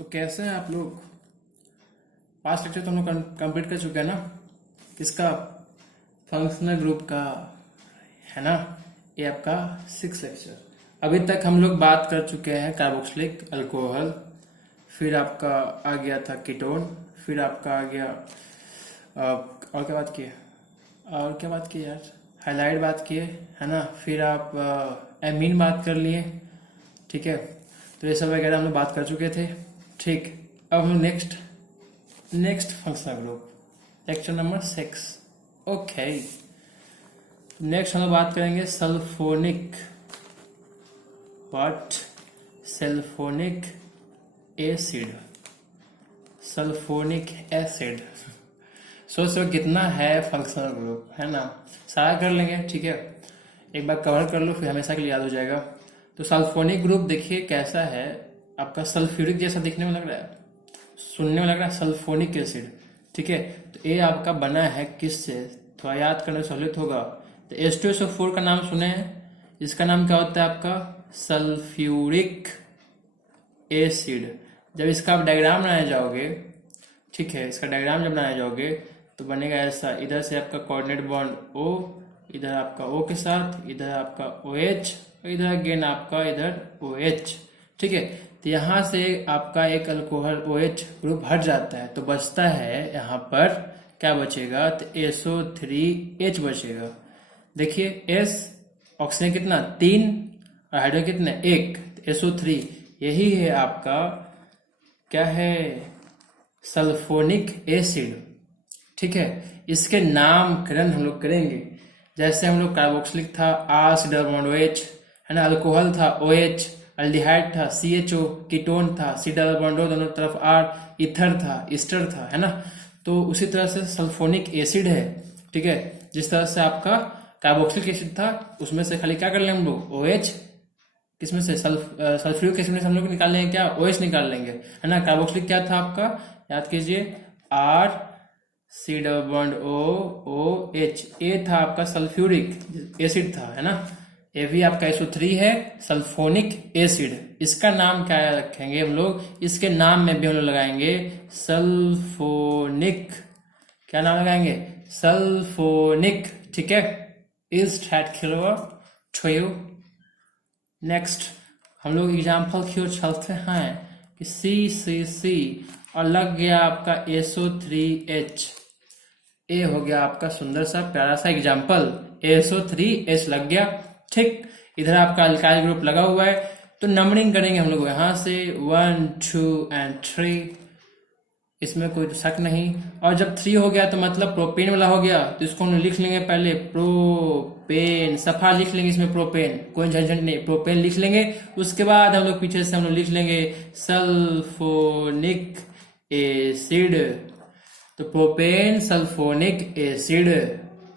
तो कैसे हैं आप लोग। पास्ट लेक्चर तो हम लोग कंप्लीट कर चुके हैं ना, किसका, फंक्शनल ग्रुप का, है ना। ये आपका 6 लेक्चर। अभी तक हम लोग बात कर चुके हैं कार्बोक्सिलिक अल्कोहल, फिर आपका आ गया था कीटोन, फिर आपका आ गया और क्या बात किए, और क्या बात की यार, हाइलाइट बात किए, है ना। फिर आप एमीन बात कर लिए, ठीक है। तो ये सब वगैरह हम लोग बात कर चुके थे, ठीक। अब हम next functional group, lecture number 6। Okay, next हम लोग बात करेंगे sulphonic, what, sulphonic acid, sulphonic acid. सोचो कितना है फंक्शनल ग्रुप, है ना। सारा कर लेंगे, ठीक है। एक बार कवर कर लो, फिर हमेशा के लिए याद हो जाएगा। तो सल्फोनिक ग्रुप देखिए कैसा है, आपका सल्फ्यूरिक जैसा दिखने में लग रहा है, सुनने में लग रहा है, सल्फोनिक एसिड, ठीक है। तो ये आपका बना है किससे, थोड़ा याद करने में सहूलियत होगा। तो H2SO4 का नाम सुने हैं, इसका नाम क्या होता है आपका, सल्फ्यूरिक एसिड। जब इसका आप डायग्राम बनाने जाओगे, ठीक है, इसका डायग्राम जब बनाने जाओगे तो बनेगा ऐसा, इधर से आपका कोऑर्डिनेट बॉन्ड O, इधर आपका O के साथ, इधर आपका OH, इधर अगेन आपका इधर OH, ठीक है। तो यहाँ से आपका एक अल्कोहल OH ग्रुप हट जाता है, तो बचता है यहाँ पर क्या बचेगा, तो SO3H बचेगा। देखिए S ऑक्सीजन कितना 3 और हाइड्रोजन कितने 1, तो SO3 यही है आपका क्या है, सल्फोनिक एसिड, ठीक है। इसके नामकरण हम लोग करेंगे, जैसे हम लोग कार्बोक्सिलिक था R(CH), है ना, अल्कोहल था OH, अल्डिहाइड था CHO, कीटोन था C डबल दोनों तरफ R, ईथर था ईस्टर था, है ना। तो उसी तरह से सल्फोनिक एसिड है, ठीक है। जिस तरह से आपका कार्बोक्सिलिक एसिड था, उसमें से खाली क्या कर लेंगे हम लोग, OH, किसमें से सल्फ्यूरिक एसिड में से हम लोग निकाल लेंगे क्या, OH निकाल लेंगे, है ना। कार्बोक्सिलिक क्या था आपका, याद कीजिए R(CH), ए था आपका सल्फ्यूरिक एसिड था, है ना। ये भी आपका SO3 है, सल्फोनिक एसिड। इसका नाम क्या रखेंगे हम लोग, इसके नाम में भी हम लोग लगाएंगे सल्फोनिक, क्या नाम लगाएंगे, सल्फोनिक, ठीक है। Is that clear to you. Next हम लोग एग्जाम्पल की ओर चलते हैं कि C और लग गया आपका SO3H, ए हो गया आपका सुंदर सा प्यारा सा एग्जाम्पल, SO3H लग गया, ठीक। इधर आपका अल्काइल ग्रुप लगा हुआ है, तो नंबरिंग करेंगे हम लोग यहाँ से 1 2 और 3, इसमें कोई शक नहीं। और जब 3 हो गया तो मतलब प्रोपेन वाला हो गया, तो इसको हम लिख लेंगे पहले प्रोपेन, सफा लिख लेंगे, इसमें प्रोपेन कोई झंझट नहीं, प्रोपेन लिख लेंगे। उसके बाद हम लोग पीछे से हम लोग लिख लेंगे सल्फोनिक एसिड, तो प्रोपेन सल्फोनिक एसिड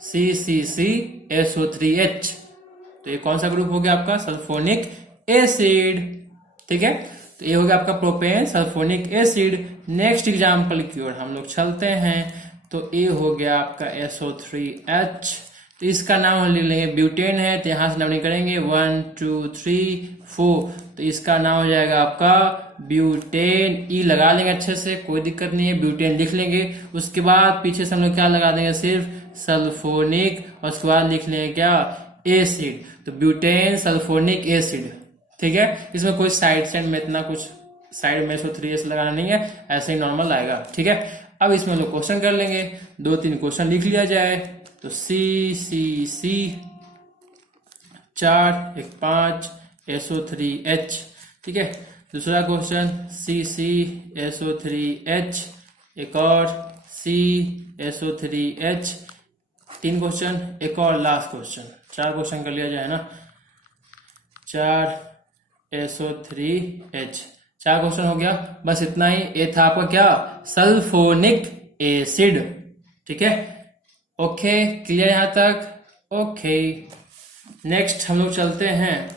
CCCSO3H, तो ये कौन सा ग्रुप हो गया आपका, सल्फोनिक एसिड, ठीक है। तो ये हो गया आपका propane sulphonic acid. Next example की ओर हम लोग चलते हैं, तो ये हो गया आपका SO3H, तो इसका नाम हम लिख लेंगे ब्यूटेन है, तो यहां से नंबरिंग करेंगे 1 2 3 4, तो इसका नाम हो जाएगा आपका ब्यूटेन। ई लगा लेंगे अच्छे से, कोई दिक्कत नहीं है, ब्यूटेन लिख लेंगे। उसके बाद पीछे से हम लोग क्या लगा देंगे, सिर्फ सल्फोनिक, और उसके बाद लिख लेंगे क्या, एसिड, तो ब्यूटेन सल्फोनिक एसिड, ठीक है। इसमें कोई साइड में इतना कुछ साइड में SO3H लगाना नहीं है, ऐसे ही नॉर्मल आएगा, ठीक है। अब इसमें लोग क्वेश्चन कर लेंगे, 2-3 क्वेश्चन लिख लिया जाए, तो C 4 1 5 SO3H, ठीक है। दूसरा क्वेश्चन SO3H, एक और SO3H, 3 क्वेश्चन, एक और लास्ट क्वेश्चन, 4 क्वेश्चन कर लिया जाए ना, 4 SO3H, 4 क्वेश्चन हो गया, बस इतना ही। ये था आपका क्या, सल्फोनिक एसिड, ठीक है। ओके, क्लियर यहां तक, ओके। नेक्स्ट हम लोग चलते हैं,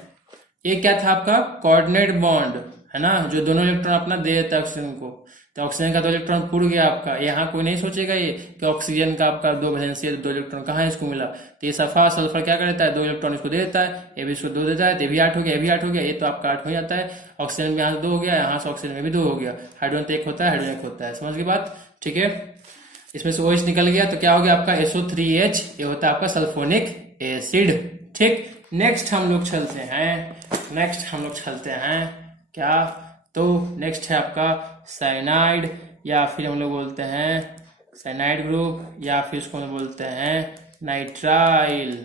ये क्या था आपका, कोऑर्डिनेट बॉन्ड, है ना, जो दोनों इलेक्ट्रॉन अपना दे देता है ऑक्सीजन को। तो ऑक्सीजन का 2 इलेक्ट्रॉन पुर गया आपका। यहाँ कोई नहीं सोचेगा ये कि ऑक्सीजन का आपका 2 वैलेंसी है, 2 इलेक्ट्रॉन कहाँ इसको मिला। तो ये सफा सल्फर क्या कर देता है, 2 इलेक्ट्रॉन इसको दे देता है, ये भी इसको 2 देता है, तो ये भी 8 हो गया, ये भी 8 हो गया, ये तो आपका 8 हो जाता है। ऑक्सीजन में यहाँ से 2 हो गया, यहाँ से ऑक्सीजन में भी 2 हो गया। हाइड्रोजन तो 1 होता है, हाइड्रोजन 1 होता है। समझ गई बात, ठीक है। इसमें से OH निकल गया तो क्या हो गया आपका SO3H, ये होता है आपका सल्फोनिक एसिड। ठीक, नेक्स्ट हम लोग चलते हैं क्या, तो नेक्स्ट है आपका साइनाइड, या फिर हम लोग बोलते हैं साइनाइड ग्रुप, या फिर उसको हम बोलते हैं नाइट्राइल।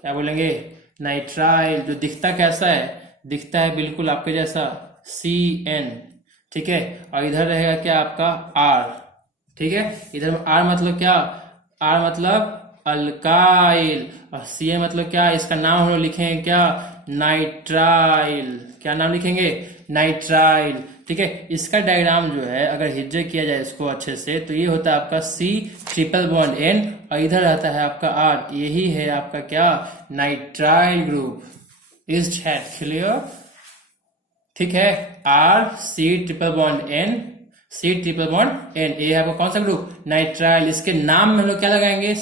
क्या बोलेंगे, नाइट्राइल। जो दिखता कैसा है, दिखता है बिल्कुल आपके जैसा CN, ठीक है। और इधर रहेगा क्या आपका R, ठीक है। इधर R मतलब क्या, R मतलब अल्काइल, और CN मतलब क्या, इसका नाम हम लोग लिखेंगे क्या, नाइट्राइल। क्या नाम लिखेंगे, नाइट्राइल, ठीक है। इसका डायग्राम जो है अगर हिज्जे किया जाए इसको अच्छे से, तो ये होता है आपका C�BN, और इधर रहता है आपका R, यही है आपका क्या, nitrile group. Is that clear, ठीक है। R C�BN, ये है आपका कौन सा ग्रुप, नाइट्राइल। इसके नाम में हम लोग क्या लगाएंगे,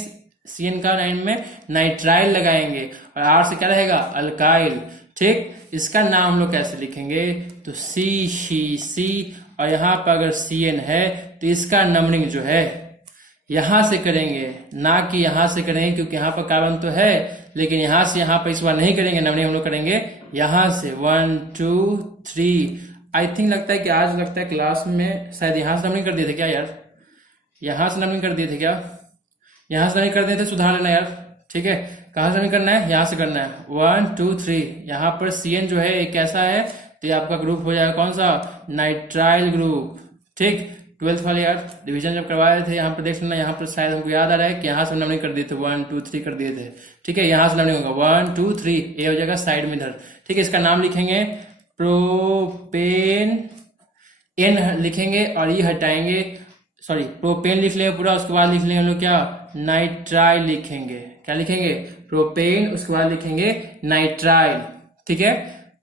CN का नाम में नाइट्राइल लगाएंगे, और R से क्या रहेगा, अल्काइल, ठीक। इसका नाम हम लोग कैसे लिखेंगे, तो C, और यहाँ पर अगर CN है तो इसका नंबरिंग जो है यहां से करेंगे, ना कि यहां से करेंगे, क्योंकि यहाँ पर कार्बन तो है, लेकिन यहां से यहाँ पर इस बार नहीं करेंगे, नंबरिंग हम लोग करेंगे यहां से 1 2 3। आई थिंक लगता है कि आज लगता है क्लास में शायद यहां से नंबरिंग कर दिए थे क्या यार, यहां से नंबरिंग कर दिए थे क्या, यहां से नहीं कर दिए थे, सुधार लेना यार, ठीक है। कहां से नहीं करना है, यहां से करना है 1 2 3। यहाँ पर CN जो है एक कैसा है, तो ये आपका ग्रुप हो जाएगा कौन सा, नाइट्राइल ग्रुप, ठीक। 12th वाले यार डिवीजन जब करवाए थे, यहाँ पर देख लेना, यहाँ पर शायद हमको याद आ रहा है कि यहाँ से नंबरिंग कर दिए थे, 1 2 3 कर दिए थे, ठीक है। यहाँ से नंबरिंग होगा 1 2 3, ये हो जाएगा साइड में इधर, ठीक है। इसका नाम लिखेंगे प्रोपेन, N लिखेंगे और ये हटाएंगे, सॉरी प्रोपेन लिख लेंगे पूरा, उसके बाद लिख लेंगे हम लोग क्या, नाइट्राइल लिखेंगे। क्या लिखेंगे, प्रोपेन, उसके बाद लिखेंगे नाइट्राइल, ठीक है।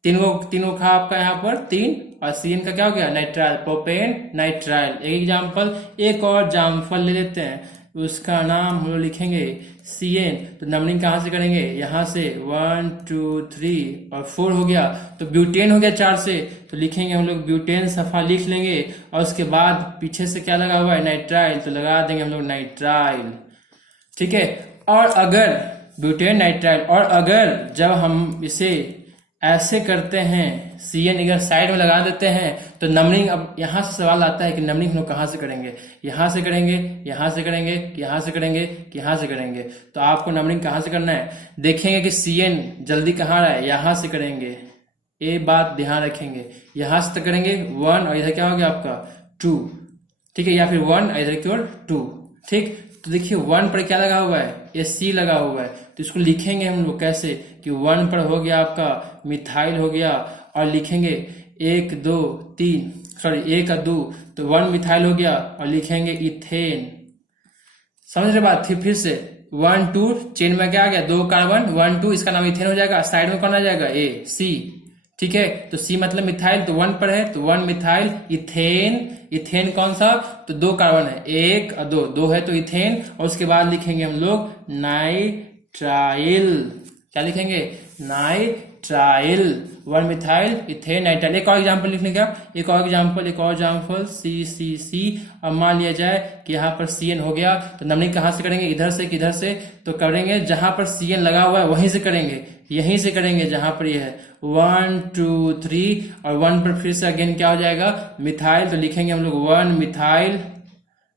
तीनों का आपका यहाँ पर 3, और CN का क्या हो गया, नाइट्राइल, प्रोपेन नाइट्राइल। एक और एग्जाम्पल ले लेते हैं, उसका नाम हम लोग लिखेंगे CN। तो नंबरिंग कहाँ से करेंगे, यहाँ से 1 2 3 और 4 हो गया, तो ब्यूटेन हो गया 4 से, तो लिखेंगे हम लोग ब्यूटेन, सफा लिख लेंगे, और उसके बाद पीछे से क्या लगा हुआ है, नाइट्राइल, तो लगा देंगे हम लोग नाइट्राइल, ठीक है। और अगर ब्यूटेन नाइट्राइल, और अगर जब हम इसे ऐसे करते हैं, CN अगर साइड में लगा देते हैं, तो नंबरिंग, अब यहां से सवाल आता है कि नंबरिंग हम लोग कहां से करेंगे, यहां से करेंगे, यहां से करेंगे, यहां से करेंगे, यहां से करेंगे। तो आपको नंबरिंग कहां से करना है, देखेंगे कि CN जल्दी कहाँ रहा है, यहां से करेंगे, ये बात ध्यान रखेंगे। यहां से तक करेंगे 1, और इधर क्या हो गया आपका 2, ठीक है, या फिर 1 और इधर की ओर 2, ठीक। तो देखिए 1 पर क्या लगा हुआ है, ये C लगा हुआ है, तो इसको लिखेंगे हम लोग कैसे, कि 1 पर हो गया आपका मिथाइल हो गया, और लिखेंगे 1 2 3, सॉरी 1 और 2, तो 1 मिथाइल हो गया, और लिखेंगे इथेन। समझ रहे बात, फिर से 1 2, चेन में क्या आ गया, 2 कार्बन 1 2, इसका नाम इथेन हो जाएगा, साइड में कौन आ जाएगा, C, ठीक है। तो C मतलब मिथाइल, तो 1 पर है, तो 1 मिथाइल इथेन। इथेन कौन सा, तो 2 कार्बन है, 1 और 2 है, तो इथेन, और उसके बाद लिखेंगे हम लोग नाइट्राइल। क्या लिखेंगे, नाइट्राइल, 1 मिथाइल इथेन नाइट्राइल। एक और एग्जांपल लिखने का, एक और एग्जांपल C। अब मान लिया जाए कि यहाँ पर CN हो गया, तो नंबरिंग कहाँ से करेंगे, इधर से किधर से, तो करेंगे जहां पर CN लगा हुआ है वहीं से करेंगे, यहीं से करेंगे जहां पर ये है 1 2 3, और 1 पर फिर से अगेन क्या हो जाएगा, मिथाइल, तो लिखेंगे हम लोग 1 मिथाइल।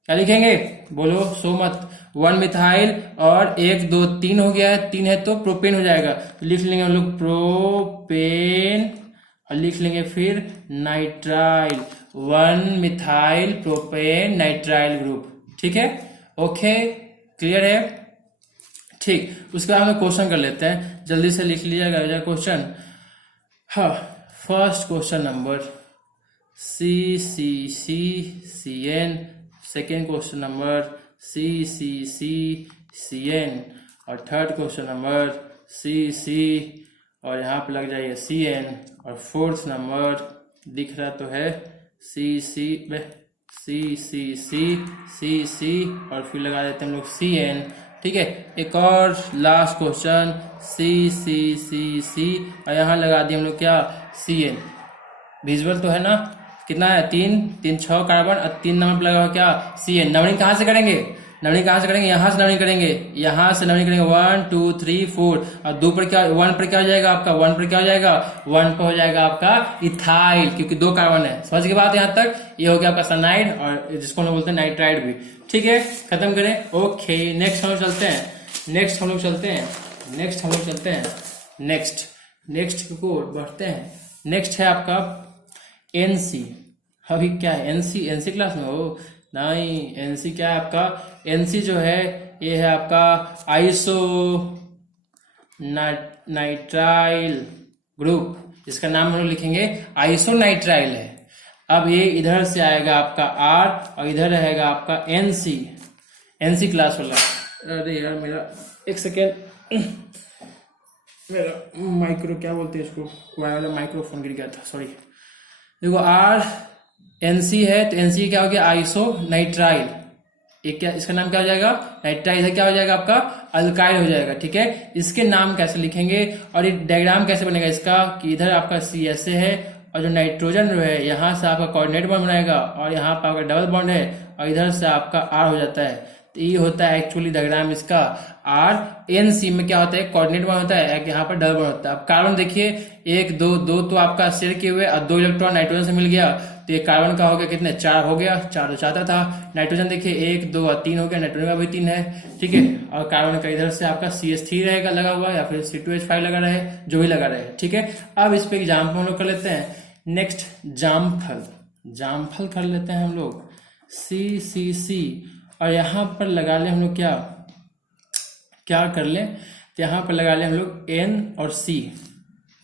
क्या लिखेंगे, बोलो सो मत, 1 मिथाइल, और 1 2 3 हो गया है, 3 है तो प्रोपेन हो जाएगा, तो लिख लेंगे हम लोग प्रोपेन, और लिख लेंगे फिर nitrile, 1 methyl propane nitrile group, ठीक है। ओके, क्लियर है, ठीक। उसके बाद हम क्वेश्चन कर लेते हैं, जल्दी से लिख लीजिएगा क्वेश्चन। हाँ, first question number CN, second question number CN, और थर्ड क्वेश्चन नंबर CC, और यहाँ पे लग जाइए CN, और फोर्थ नंबर दिख रहा तो है CC, सी सी सी सी सी और फिर लगा देते हैं हम लोग CN। ठीक है, एक और last question C C C C और यहाँ लगा दिए हम लोग क्या CN। विजुअल तो है ना, कितना है 3 कार्बन और 3 नंबर पर लगा हुआ क्या CN। नंबरिंग कहाँ से करेंगे, नंबरिंग कहाँ से करेंगे, यहाँ से नंबरिंग करेंगे, यहाँ से नंबरिंग करेंगे 1 2 3 4 और 2 पर क्या 1 पर क्या हो जाएगा आपका 1 पर क्या हो जाएगा 1 पर हो जाएगा आपका इथाइल, क्योंकि 2 कार्बन है। समझ के बाद यहाँ तक ये हो गया आपका सनाइड और जिसको हम लोग बोलते हैं नाइट्राइड भी। ठीक है, खत्म करें। ओके, नेक्स्ट हम लोग चलते हैं, नेक्स्ट नेक्स्ट को बढ़ते हैं। नेक्स्ट है आपका NC। अभी क्या है NC क्लास में हो नहीं, NC क्या है आपका NC जो है ये है आपका आइसो नाइट्राइल ग्रुप। इसका नाम हम लोग लिखेंगे आइसो नाइट्राइल है। अब ये इधर से आएगा आपका R और इधर रहेगा आपका NC क्लास वाला। अरे यार मेरा एक सेकेंड, मेरा माइक्रो क्या बोलते हैं इसको, वाला माइक्रोफोन गिर गया था, सॉरी। देखो R NC है तो NC क्या हो गया आइसो नाइट्राइल। एक क्या इसका नाम क्या हो जाएगा नाइट्राइल है, क्या हो जाएगा आपका अल्काइल हो जाएगा। ठीक है, इसके नाम कैसे लिखेंगे और ये डायग्राम कैसे बनेगा इसका कि इधर आपका CSA है और जो नाइट्रोजन जो है यहाँ से आपका कोऑर्डिनेट बॉन्ड बनाएगा और यहाँ पर आपका डबल बॉन्ड है और इधर से आपका R हो जाता है। तो ये होता है एक्चुअली डायग्राम इसका। RNC में क्या होता है कोऑर्डिनेट बॉन्ड होता है, यहाँ पर डबल बॉन्ड होता है। अब कार्बन देखिए 1 2 2 तो आपका शेयर किए हुए और 2 इलेक्ट्रॉन नाइट्रोजन से मिल गया तो ये कार्बन का हो गया कितने 4 हो गया, 4 तो चाहता था। नाइट्रोजन देखिए 1 2 और 3 हो गया, नाइट्रोजन का भी 3 है। ठीक है, और कार्बन का इधर से आपका CH3 रहेगा लगा हुआ या फिर C2H5 लगा रहे, जो भी लगा रहे। ठीक है, अब इस पे एग्जाम्पल हम लोग कर लेते हैं। नेक्स्ट जामफल कर लेते हैं हम लोग C और यहाँ पर लगा ले हम लोग क्या कर ले, तो यहाँ पर लगा ले हम लोग N और C।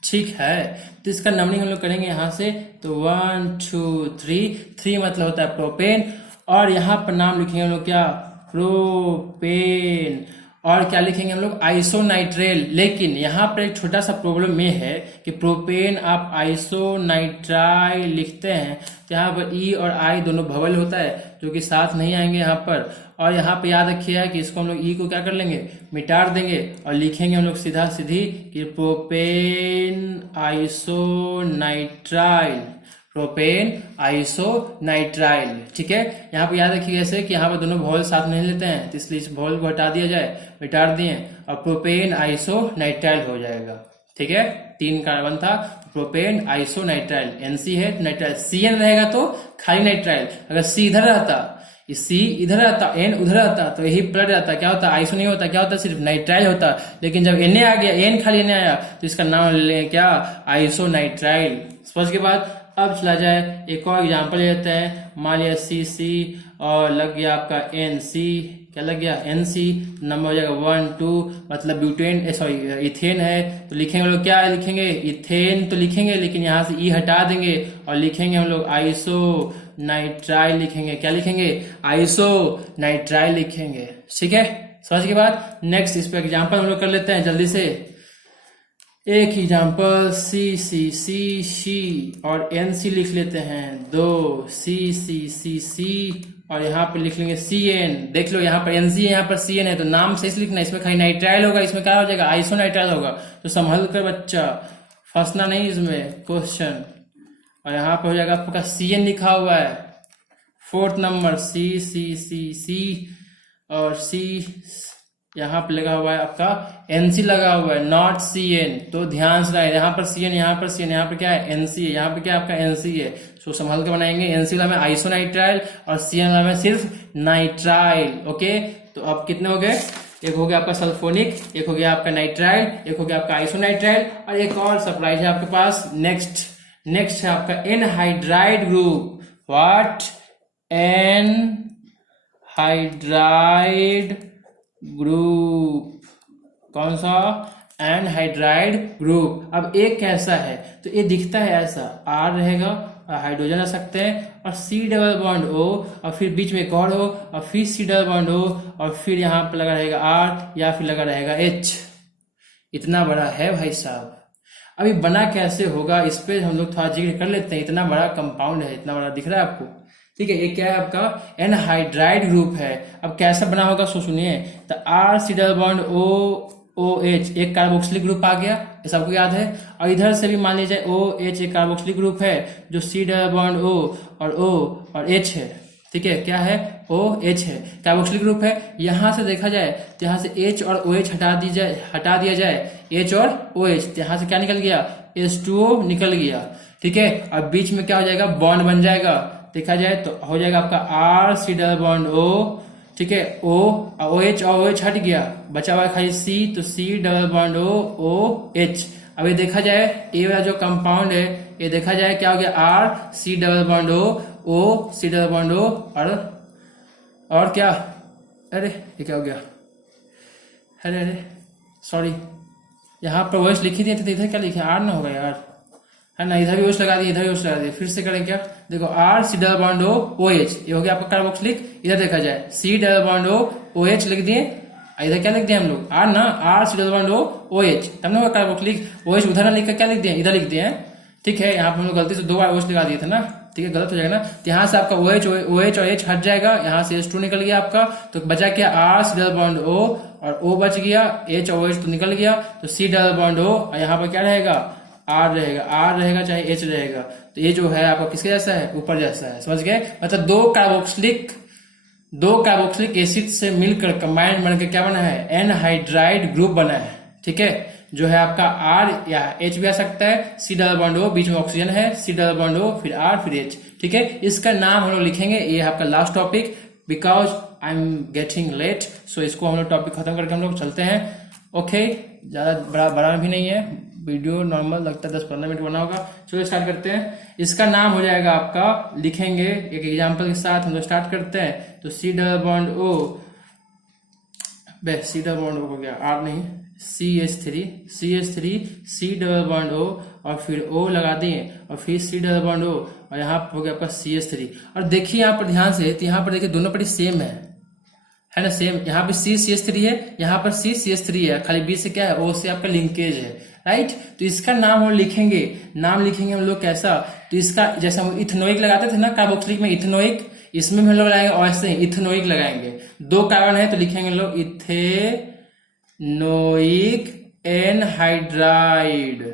ठीक है, तो इसका नंबरिंग हम लोग करेंगे यहाँ से, तो 1 2 3 मतलब होता है प्रोपेन और यहाँ पर नाम लिखेंगे हम लोग क्या प्रोपेन और क्या लिखेंगे हम लोग आइसोनाइट्रेल। लेकिन यहाँ पर एक छोटा सा प्रॉब्लम ये है कि प्रोपेन आप आइसोनाइट्राइल लिखते हैं तो यहाँ पर E और I दोनों भवल होता है जो कि साथ नहीं आएंगे यहाँ पर। और यहाँ पे याद रखिएगा कि इसको हम लोग E को क्या कर लेंगे मिटा देंगे और लिखेंगे हम लोग सीधा सीधी कि प्रोपेन आइसोनाइट्राइल। ठीक है, यहाँ पे याद रखिए ऐसे कि यहाँ पर दोनों भॉल साथ नहीं लेते हैं तो इसलिए इस भॉल को हटा दिया जाए, मिटा दिए और प्रोपेन आइसोनाइट्राइल हो जाएगा। ठीक है, 3 कार्बन था, प्रोपेन आइसोनाइट्राइल। NC है तो नाइट्राइल, CN रहेगा तो खाली नाइट्राइल। अगर C इधर रहता, C इधर रहता, N उधर रहता तो यही पलट जाता, क्या होता आइसो नहीं होता, क्या होता सिर्फ नाइट्राइल होता। लेकिन जब Na आ गया, N खाली Na आया तो इसका नाम ले लेंगे क्या आइसोनाइट्राइल। समझ के बाद अब चला जाए एक और एग्जांपल लेते हैं। मान लिया CC और लग गया आपका NC, क्या लग गया NC, नंबर हो जाएगा 1 2 मतलब ब्यूटेन इथेन है तो लिखेंगे हम लोग क्या लिखेंगे इथेन तो लिखेंगे, लेकिन यहाँ से E हटा देंगे और लिखेंगे हम लोग आइसोनाइट्राइल लिखेंगे। क्या लिखेंगे आइसोनाइट्राइल लिखेंगे। ठीक है, समझ के बाद नेक्स्ट इस पर एग्जाम्पल हम लोग कर लेते हैं जल्दी से। एक एग्जाम्पल C और NC लिख लेते हैं, 2 C और यहाँ पे लिख लेंगे CN। देख लो यहाँ पर NC है, यहाँ पर CN है तो नाम सही लिखना है। इसमें खाली नाइट्राइल होगा, इसमें क्या हो जाएगा आइसोनाइट्राइल होगा। तो संभल कर बच्चा, फंसना नहीं इसमें क्वेश्चन। और यहाँ पे हो जाएगा आपका CN लिखा हुआ है 4th नंबर C और C यहाँ पे लगा हुआ है आपका NC लगा हुआ है, नॉट CN। तो ध्यान से रहे, यहाँ पर CN, यहाँ पर CN, यहाँ पे क्या है NC है, यहाँ पे क्या आपका NC है। सो संभाल के बनाएंगे। NC वाला में आइसोनाइट्राइल और CN वाला में सिर्फ नाइट्राइल। ओके, तो अब कितने हो गए, एक हो गया आपका सल्फोनिक, एक हो गया आपका नाइट्राइल, एक हो गया आपका आइसोनाइट्राइल और एक और सरप्राइज है आपके पास। नेक्स्ट है आपका anhydride group. What, anhydride group, कौन सा एनहाइड्राइड ग्रुप। अब एक कैसा है तो ये दिखता है ऐसा, R रहेगा और हाइड्रोजन आ सकते हैं और C डबल बॉन्ड O और फिर बीच में एक और हो और फिर C डबल बॉन्ड O और फिर यहाँ पर लगा रहेगा R या फिर लगा रहेगा H। इतना बड़ा है भाई साहब। अभी बना कैसे होगा इस पे हम लोग थोड़ा जिक्र कर लेते हैं। इतना बड़ा कंपाउंड है, इतना बड़ा दिख रहा है आपको, ठीक है, ये क्या है आपका एनहाइड्राइड ग्रुप है। अब कैसा बना होगा सो सुनिए, तो R C double bond O O H एक कार्बोक्सिलिक ग्रुप आ गया, ये सबको याद है। और इधर से भी मान लीजिए ओ एच एक कार्बोक्सिलिक ग्रुप है, जो सी डबल बॉन्ड ओ और एच है। ठीक है, क्या है ओ एच है, कार्बोक्सिलिक ग्रुप है। यहां से देखा जाए तो यहाँ से एच और ओ एच हटा दिया जाए एच और ओ एच, तो यहाँ से क्या निकल गया H2O निकल गया। ठीक है, और बीच में क्या हो जाएगा बॉन्ड बन जाएगा, देखा जाए तो हो जाएगा आपका R C double bond O. ठीक है, ओ एच और ओ एच हट गया, बचा हुआ खाली सी, तो C double bond O H. अब ये देखा जाए ये वाला जो कंपाउंड है, ये देखा जाए क्या हो गया R C double bond O C double bond O और क्या, अरे ये क्या हो गया, अरे सॉरी, यहाँ पर वॉइस लिखी थी तो इधर क्या लिखे आर ना होगा यार, है ना, इधर भी वॉइस लगा दिए, इधर भी वॉइस लगा दिए, फिर से करें क्या, देखो R C double bond O H, ये हो गया आपका कार्बोक्सिलिक। इधर देखा जाए C double bond O H लिख दिए, इधर क्या लिख दिए हम लोग आर ना, R C double bond O H, तब ना होगा कार्बोक्सिलिक। ओ एच उधर ना लिख कर क्या लिख दिए, इधर लिख दिए। ठीक है, यहाँ पर हम लोग गलती से 2 बार ओएच लगा दिए थे ना, ठीक है, गलत हो जाएगा ना, तो यहाँ से आपका ओ एच और एच हट जाएगा, यहाँ से H2 निकल गया आपका, तो बचा क्या R C double bond O और ओ बच गया, एच और एच तो निकल गया, तो सी डबल बॉन्ड ओ और यहाँ पर क्या रहेगा आर रहेगा चाहे एच रहेगा। तो ये जो है आपका किसके जैसा है, ऊपर जैसा है, समझ गए। मतलब दो कार्बोक्सिलिक एसिड से मिलकर कंबाइंड बनकर क्या बना है एनहाइड्राइड ग्रुप बना है। ठीक है, जो है आपका आर या एच भी आ सकता है, सी डबल बॉन्ड ओ, बीच में ऑक्सीजन है, सी डबल बॉन्ड ओ फिर आर फिर एच। ठीक है, इसका नाम हम लोग लिखेंगे, ये है आपका last topic, because I am getting late, so इसको हम लोग टॉपिक खत्म करके हम लोग चलते हैं। ओके, ज्यादा बड़ा भी नहीं है वीडियो, नॉर्मल लगता है 10-15 मिनट बना होगा। चलो स्टार्ट करते हैं। इसका नाम हो जाएगा आपका, लिखेंगे एक एग्जाम्पल के साथ हम लोग स्टार्ट करते हैं। तो C double bond O, C double bond O हो गया, आर नहीं, CH3 सी डबल बॉन्ड ओ और फिर O लगा दिए और फिर सी डबल बॉन्ड O और यहाँ हो गया आपका CH3। और देखिए यहाँ पर ध्यान से, तो यहाँ पर देखिए दोनों पर सेम है ना, सेम, यहाँ पे CH3 है, यहाँ पर CH3 है, खाली B से क्या है O से आपका लिंकेज है, राइट। तो इसका नाम हम लिखेंगे हम लोग कैसा, तो इसका जैसे हम इथेनोइक लगाते थे ना कार्बोक्सिलिक में, इथेनोइक, इसमें भी हम लोग लगाएंगे और ऐसे इथेनोइक लगाएंगे। 2 कार्बन है तो लिखेंगे हम लोग इथेनोइक एनहाइड्राइड।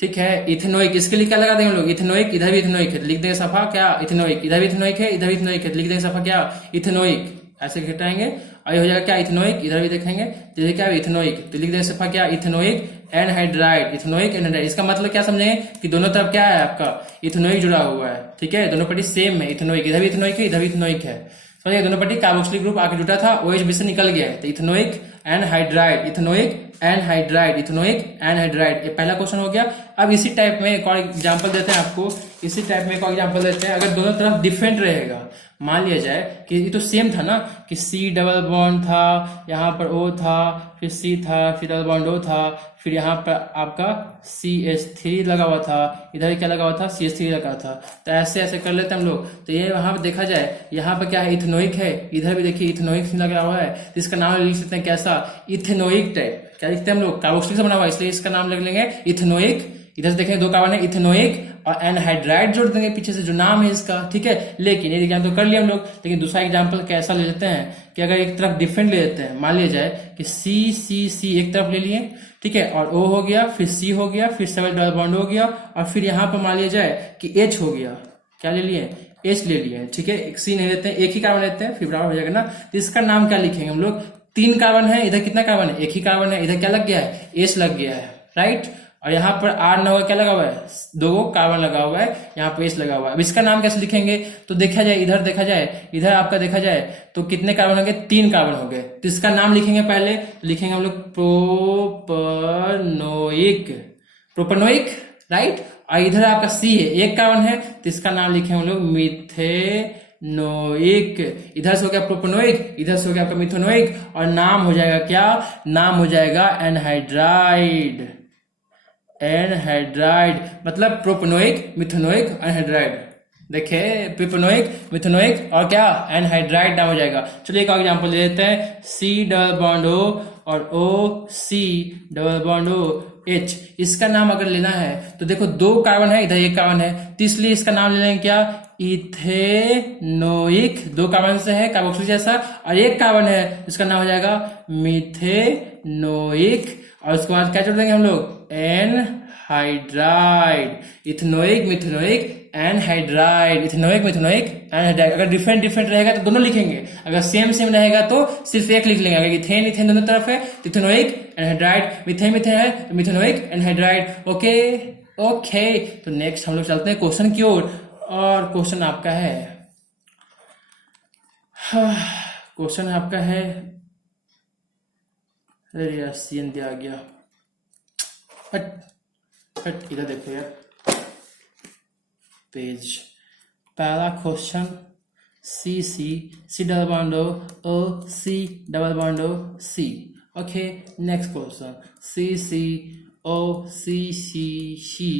ठीक है, इथेनोइक, इसके लिए क्या लगा देंगे हम लोग इथेनोइक, इधर भी इथेनोइक है, लिख देंगे सफा क्या इथेनोइक, इधर भी इथेनोइक है, इधर भी इथेनोइक है, लिख देंगे सफा क्या इथेनोइक, ऐसे घटाएंगे और ये हो जाएगा क्या इथेनोइक, इधर भी देखेंगे तो ये क्या है इथेनोइक, तो लिख देंगे सफा क्या इथेनोइक एनहाइड्राइड, इथेनोइक एनहाइड्राइड। इसका मतलब क्या समझेंगे कि दोनों तरफ क्या है आपका इथेनोइक जुड़ा हुआ है। ठीक है, दोनों पट्टी सेम है, इथेनोइक, इधर भी इथेनोइक है, इधर भी इथेनोइक है, समझिए दोनों पट्टी कार्बोक्सिलिक ग्रुप आके जुटा था, OH भी से निकल गया है, तो इथेनोइक एनहाइड्राइड, ये पहला क्वेश्चन हो गया। अब इसी टाइप में एक और एग्जांपल देते हैं आपको, अगर दोनों तरफ डिफरेंट रहेगा, मान लिया जाए कि ये तो सेम था ना कि सी डबल बॉन्ड था, यहाँ पर O था, फिर C था, फिर डबल बॉन्ड O था, फिर यहाँ पर आपका CH3 लगा हुआ था, इधर क्या लगा हुआ था CH3 लगा था, तो ऐसे ऐसे कर लेते हैं हम लोग। तो ये वहां पर देखा जाए, यहाँ पर क्या है इथेनोइक है, इधर भी देखिए इथेनोइक लगा हुआ है, तो इसका नाम लिख सकते हैं कैसा इथेनोइक टाइप, क्या लिखते हैं हम लोग कार्बोक्सिलिक से बना हुआ है, इसलिए इसका नाम लिख लेंगे इथेनोइक। इधर से देखेंगे 2 कार्बन है, इथेनोइक और एनहाइड्राइड जोड़ देंगे पीछे से जो नाम है इसका। ठीक है, लेकिन ये एग्जाम्पल तो कर लिया हम लोग, लेकिन दूसरा एग्जाम्पल कैसा ले लेते हैं कि अगर एक तरफ डिफरेंट ले लेते हैं, मान लिया जाए कि C एक तरफ ले लिए, ठीक है, और O हो गया, फिर C हो गया, फिर डबल डबल बॉन्ड हो गया, और फिर यहाँ पर मान लिया जाए कि H हो गया, क्या ले लिए H ले लिए। ठीक है, एक C नहीं लेते हैं, एक ही कार्बन लेते हैं, फिर बराबर हो जाएगा ना। तो इसका नाम क्या लिखेंगे हम लोग, 3 कार्बन है, इधर कितना कार्बन है, एक ही कार्बन है, इधर क्या लग गया है H लग गया है, राइट। और यहाँ पर R न होगा, क्या लगा हुआ है 2 कार्बन लगा हुआ है, यहाँ पर H लगा हुआ है। अब इसका नाम कैसे लिखेंगे, तो देखा जाए इधर इधर आपका देखा जाए तो कितने कार्बन होंगे, 3 कार्बन हो गए, तो इसका नाम लिखेंगे पहले, लिखेंगे हम लोग प्रोपनोइक, राइट। और इधर आपका C है, 1 कार्बन है, तो इसका नाम लिखेंगे हम लोग मिथेनोइक। इधर से हो गया प्रोपनोइक, इधर से हो गया आपका मिथेनोइक, और नाम हो जाएगा क्या, नाम हो जाएगा एनहाइड्राइड, मतलब प्रोपनोइक, मिथेनोइक, एनहाइड्राइड। देखे प्रोपनोइक, मिथेनोइक और क्या एनहाइड्राइड नाम हो जाएगा। चलिए एक और एग्जांपल ले लेते हैं, C डबल बॉन्ड O और O C double bond O H, इसका नाम अगर लेना है तो देखो 2 कार्बन है, इधर 1 कार्बन है, तो इसलिए इसका नाम ले लेंगे क्या, इथेनोइक। 2 कार्बन से है कार्बोक्सिल जैसा, और 1 कार्बन है, इसका नाम हो जाएगा मिथेनोइक। और उसके बाद क्या जोड़ देंगे हम लोग, anhydride. Ethanoic, methanoic, anhydride, ethanoic, methanoic, anhydride. अगर डिफरेंट डिफरेंट रहेगा तो दोनों लिखेंगे, अगर सेम सेम रहेगा तो सिर्फ एक लिख लेंगे। अगर इथेन इथेन दोनों तरफ है तो इथेनोइक एनहाइड्राइड, मिथेन मिथेन है तो मिथेनोइक एनहाइड्राइड। ओके ओके, तो नेक्स्ट हम लोग चलते हैं क्वेश्चन की ओर। और क्वेश्चन आपका है, क्वेश्चन आपका है, अरे यार सीएन दिया गया, हट हट, इधर देखो यार पेज। पहला question, C C C double bond O C double bond O C. Okay, next question, C C O C C C,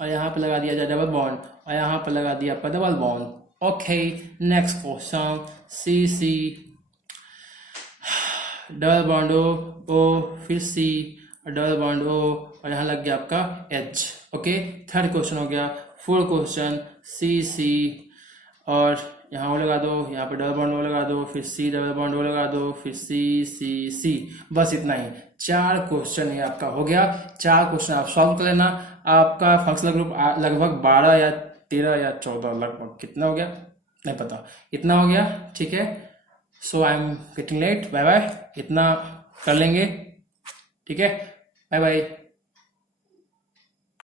और यहाँ पे लगा दिया जाए डबल बॉन्ड, और यहाँ पे लगा दिया आपका double bond. Okay, next question, C C double bond O फिर सी डबल बॉन्ड ओ, और यहाँ लग गया आपका एच। ओके, थर्ड क्वेश्चन हो गया। फोर्थ क्वेश्चन, सी सी और यहाँ वो लगा दो, यहाँ पे डबल बॉन्ड वो लगा दो, फिर सी डबल बॉन्ड वो लगा दो, फिर सी सी सी। बस इतना ही, 4 क्वेश्चन ये आपका हो गया। 4 क्वेश्चन आप सॉल्व कर लेना। आपका फंक्शनल ग्रुप लगभग 12 या 13 या 14, लगभग कितना हो गया नहीं पता, इतना हो गया। ठीक है, so I am getting late, bye bye, इतना कर लेंगे। ठीक है, बाय बाय।